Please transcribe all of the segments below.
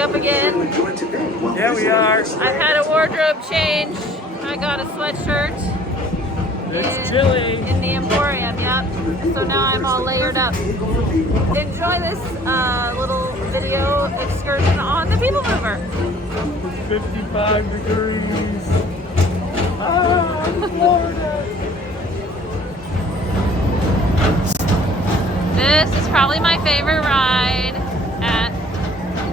Up again. Yeah, we are. I've had a wardrobe change. I got a sweatshirt. It's chilly. In the Emporium, yep. So now I'm all layered up. Enjoy this little video excursion on the People Mover. It's 55 degrees. Ah, Florida. This is probably my favorite ride at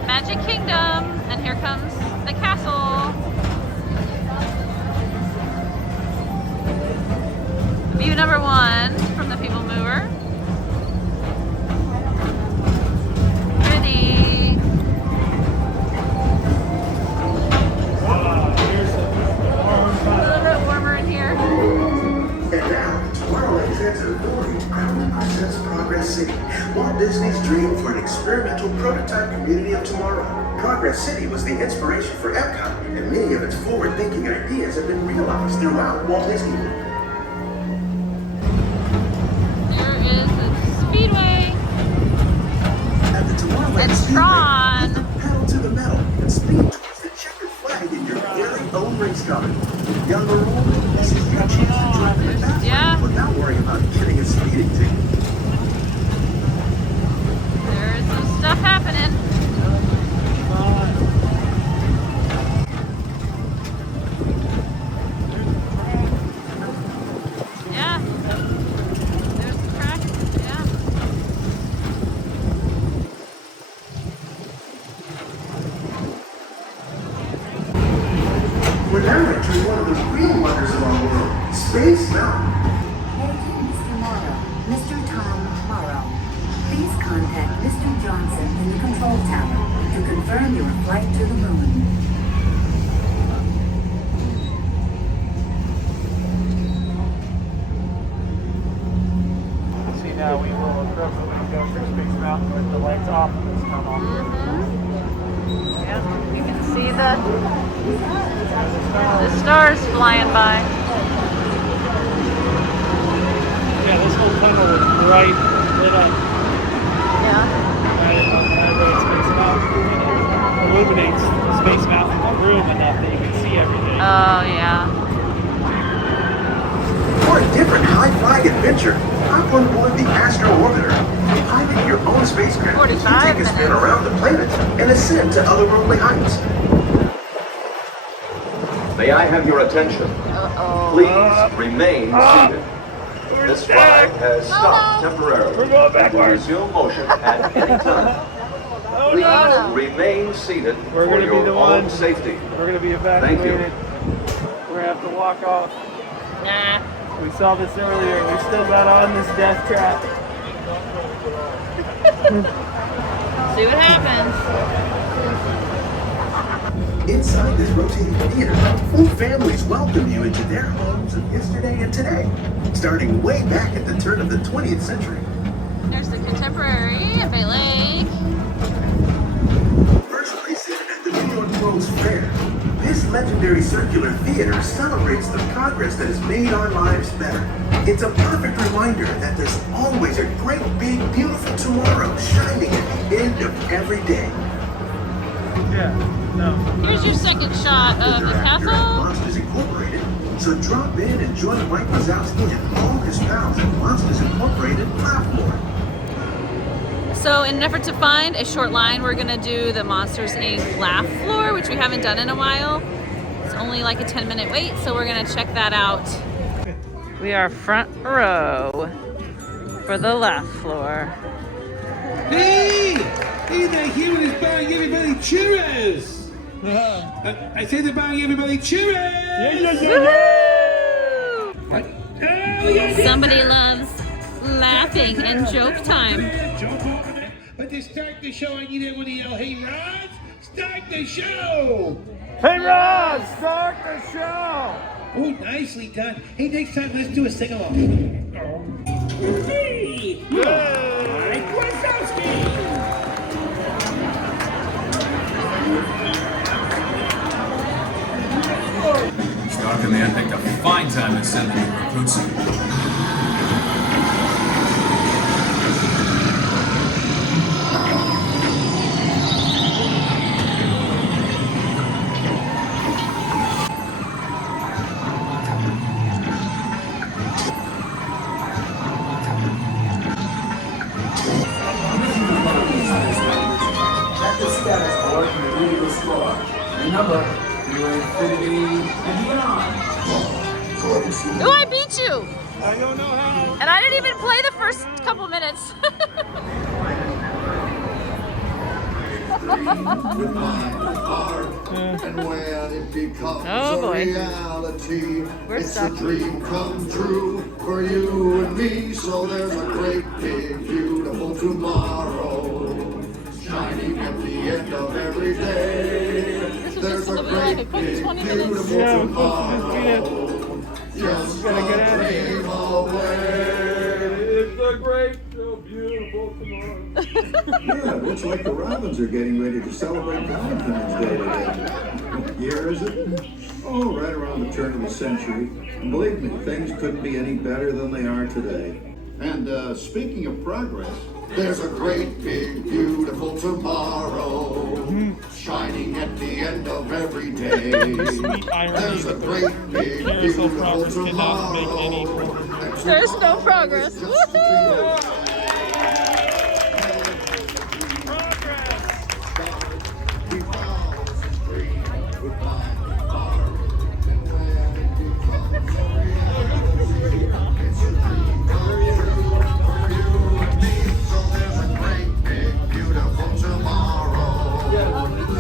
Magic Kingdom, and here comes the castle. View number 1 from the People Mover. Ready. A little bit warmer in here. And now, Tomorrowland Transit Authority proudly presents Progress City, Walt Disney's dream for an experimental prototype community of tomorrow. Progress City was the inspiration for Epcot, and many of its forward-thinking ideas have been realized throughout Walt Disney World. There is the Speedway. At the Tomorrowland It's Speedway, Tron. put the pedal to the metal and speed towards the checkered flag in your very own race car. Young or old, this is your chance to drive in the fast lane Yeah. without worrying about getting a speeding ticket. There's some stuff happening. Yeah. There's the track. Yeah. We're now entering one of the real wonders of our world, Space Mountain. Mr. Morrow, Mr. Tom Morrow. Please contact Mr. Johnson in the control tower to confirm your flight to the moon. See, now we will appropriately go through Space Mountain with the lights off and this come on. Yeah. You can see the stars flying by. Yeah, this whole tunnel is bright, lit up. Yeah. Right on the highway at Space Mountain. It illuminates Space Mountain, the room, enough that you can see everything. Oh, yeah. For a different high-flying adventure, hop on board the Astro Orbiter. Pilot your own spacecraft as you 45 take a spin minutes. around the planet and ascend to otherworldly heights. May I have your attention? Uh-oh. Please remain seated. This flight has stopped We're temporarily. going You will backwards. resume motion at any time. Oh Please no! remain seated We're for gonna be your the own ones. safety. We're gonna be Thank you. evacuated. We're gonna have to walk off. Nah. We saw this earlier. We still got on this death trap. See what happens. Inside this rotating theater, full families welcome you into their homes of yesterday and today, starting way back at the turn of the 20th century. There's the Contemporary at Bay Lake. First presented at the New York World's Fair, this legendary circular theater celebrates the progress that has made our lives better. It's a perfect reminder that there's always a great, big, beautiful tomorrow shining at the end of every day. Yeah. No. Here's your second shot of the Director at castle. Monsters Incorporated. So drop in and join Mike Wazowski and all his pals at Monsters Incorporated platform. So in an effort to find a short line, we're gonna do the Monsters Inc. laugh floor, which we haven't done in a while. It's only like a 10-minute wait, so we're gonna check that out. We are front row for the laugh floor. Hey! Hey, that human is buying everybody churros! I said they're buying everybody churros! Woo! Oh, yeah, Somebody loves laughing and joke time. Joke over there. But to start the show, I need everyone to yell, hey, Rods, start the show! Hey, Rob, start the show. Oh, nicely done. Hey, next time, let's do a sing-along. Hey! Mike Wazowski! Stock Command picked a fine time to send the new recruits. Check the status board for the illegal score. Remember, your infinity and beyond. Oh, I beat you! I don't know how. And I didn't even play the first couple minutes. And when it becomes Oh, boy. a reality, We're it's stuck. a dream come true for you and me. So there's a great big beautiful tomorrow shining at the end of every day. This was There's just a gonna be like a great quick big 20 minutes. beautiful Yeah, tomorrow. Just Gotta get out a of here. dream away. It's a great, so beautiful tomorrow. Yeah, it looks like the Robins are getting ready to celebrate Valentine's Day today. What year is it? Oh, right around the turn of the century. And believe me, things couldn't be any better than they are today. And speaking of progress, There's a great big beautiful tomorrow shining at the end of every day. Sweet irony There's a that great big Carousel of beautiful Progress cannot make any tomorrow. There's no progress. Woohoo!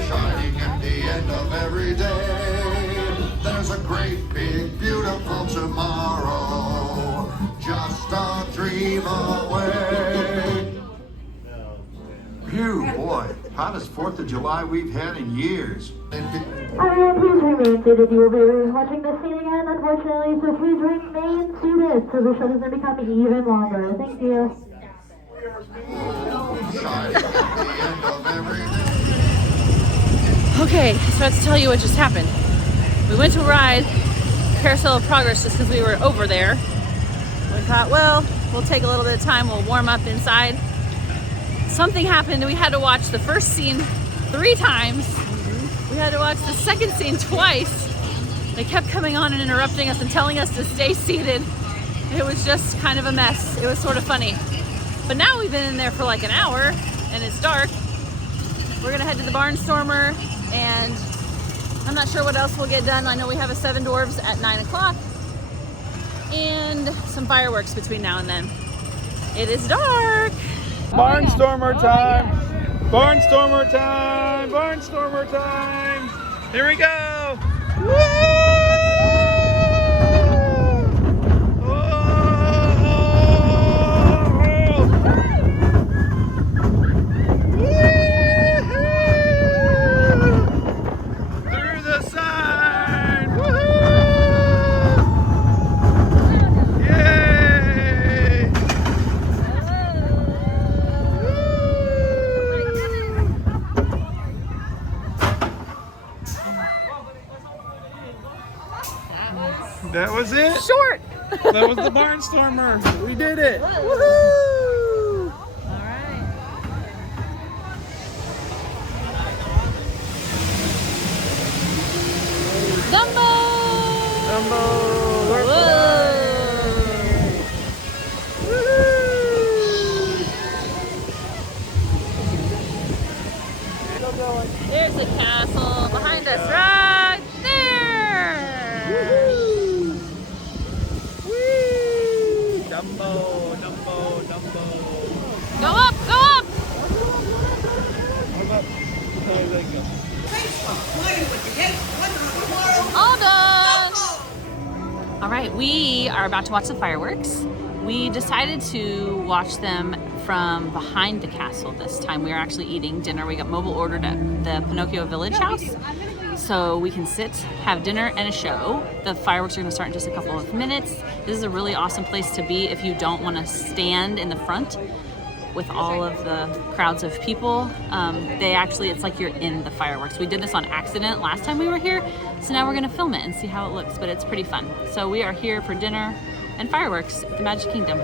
Shining at the end of every day. There's a great big beautiful tomorrow, just a dream away. Phew, boy, hottest 4th of July we've had in years. Everyone, please remain seated. You will be watching this scene again, unfortunately, so please remain seated so the show doesn't become even longer. Thank you. Shining at the end of every day. Okay, so I have to tell you what just happened. We went to ride Carousel of Progress just because we were over there. We thought, well, we'll take a little bit of time, we'll warm up inside. Something happened and we had to watch the first scene 3 times. We had to watch the second scene twice. They kept coming on and interrupting us and telling us to stay seated. It was just kind of a mess. It was sort of funny. But now we've been in there for like an hour and it's dark. We're gonna head to the Barnstormer and I'm not sure what else we'll get done. I know we have a 7 Dwarves at 9 o'clock and some fireworks between now and then. It is dark. Barnstormer time! Barnstormer time! Barnstormer time! Here we go! Woo! Through the sign! Woohoo! Yay! That was it. Short. That was the Barnstormer. We did it. Woohoo! All right. Dumbo! Dumbo. There's a castle behind us right there. Whee! Dumbo, Dumbo, Dumbo. Go up, go up. Hold up. There they go. All done. All right, we are about to watch the fireworks. We decided to watch them from behind the castle this time. We are actually eating dinner. We got mobile ordered at the Pinocchio Village House, so we can sit, have dinner and a show. The fireworks are going to start in just a couple of minutes. This is a really awesome place to be if you don't want to stand in the front with all of the crowds of people. It's like you're in the fireworks. We did this on accident last time we were here, so now we're gonna film it and see how it looks, but it's pretty fun. So we are here for dinner and fireworks at the Magic Kingdom.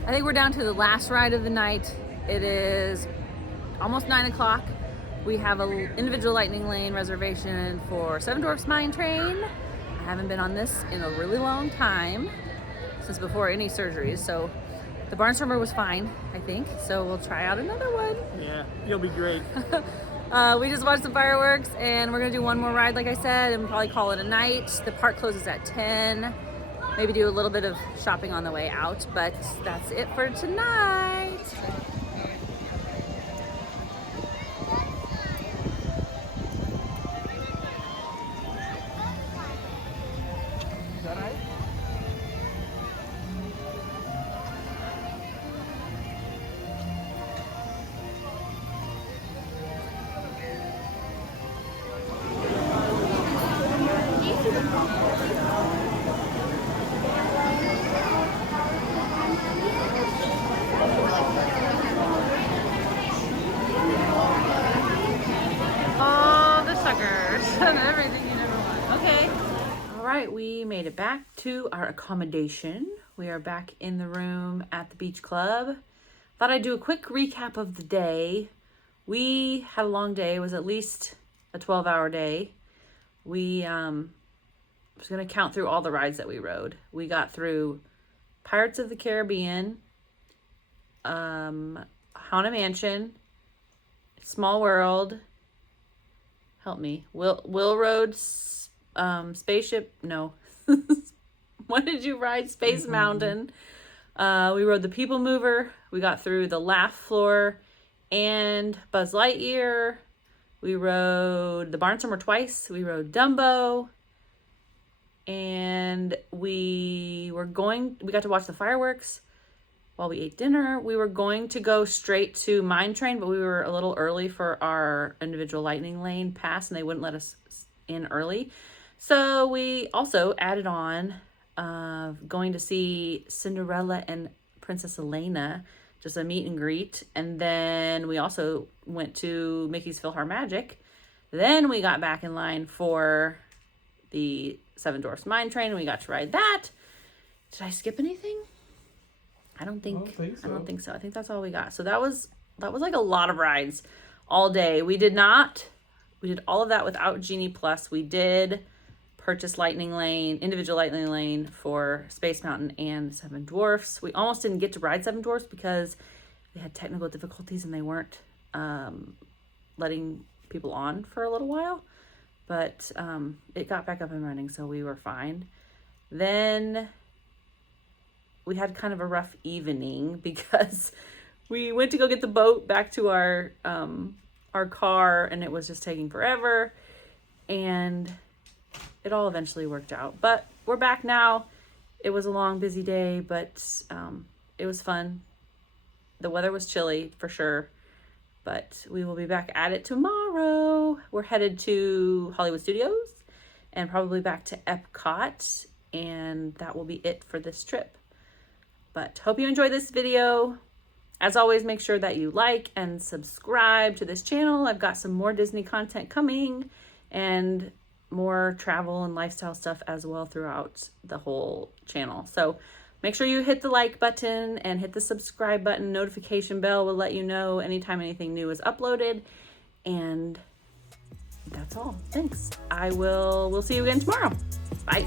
I think we're down to the last ride of the night. It is almost 9 o'clock. We have an individual lightning lane reservation for Seven Dwarfs Mine Train. I haven't been on this in a really long time, since before any surgeries, so the Barnstormer was fine, I think, so we'll try out another one. Yeah, you'll be great. We just watched the fireworks, and we're gonna do one more ride, like I said, and probably call it a night. The park closes at 10. Maybe do a little bit of shopping on the way out, but that's it for tonight. Is that right? made it back to our accommodation. We are back in the room at the beach club. Thought I'd do a quick recap of the day. We had a long day. It was at least a 12-hour day. We was gonna count through all the rides that we rode. We got through Pirates of the Caribbean, Haunted Mansion, Small World. Help me. Will Road, Spaceship. No. What did you ride? Space Mountain. We rode the People Mover. We got through the Laugh Floor and Buzz Lightyear. We rode the Barnstormer twice. We rode Dumbo. And we got to watch the fireworks while we ate dinner. We were going to go straight to Mine Train, but we were a little early for our individual lightning lane pass, and they wouldn't let us in early. So we also added on going to see Cinderella and Princess Elena, just a meet and greet. And then we also went to Mickey's PhilharMagic. Then we got back in line for the Seven Dwarfs Mine Train. We got to ride that. Did I skip anything? I don't think so. I think that's all we got. So that was like a lot of rides all day. We did all of that without Genie Plus. We did purchase individual lightning lane for Space Mountain and Seven Dwarfs. We almost didn't get to ride Seven Dwarfs because they had technical difficulties and they weren't letting people on for a little while. But it got back up and running, so we were fine. Then we had kind of a rough evening because we went to go get the boat back to our car, and it was just taking forever. And it all eventually worked out. But we're back now. It was a long, busy day, but it was fun. The weather was chilly for sure, but we will be back at it tomorrow. We're headed to Hollywood Studios and probably back to Epcot, and that will be it for this trip. But hope you enjoyed this video. As always, make sure that you like and subscribe to this channel. I've got some more Disney content coming and more travel and lifestyle stuff as well throughout the whole channel. So make sure you hit the like button and hit the subscribe button. Notification bell will let you know anytime anything new is uploaded. And that's all. Thanks. We'll see you again tomorrow. Bye.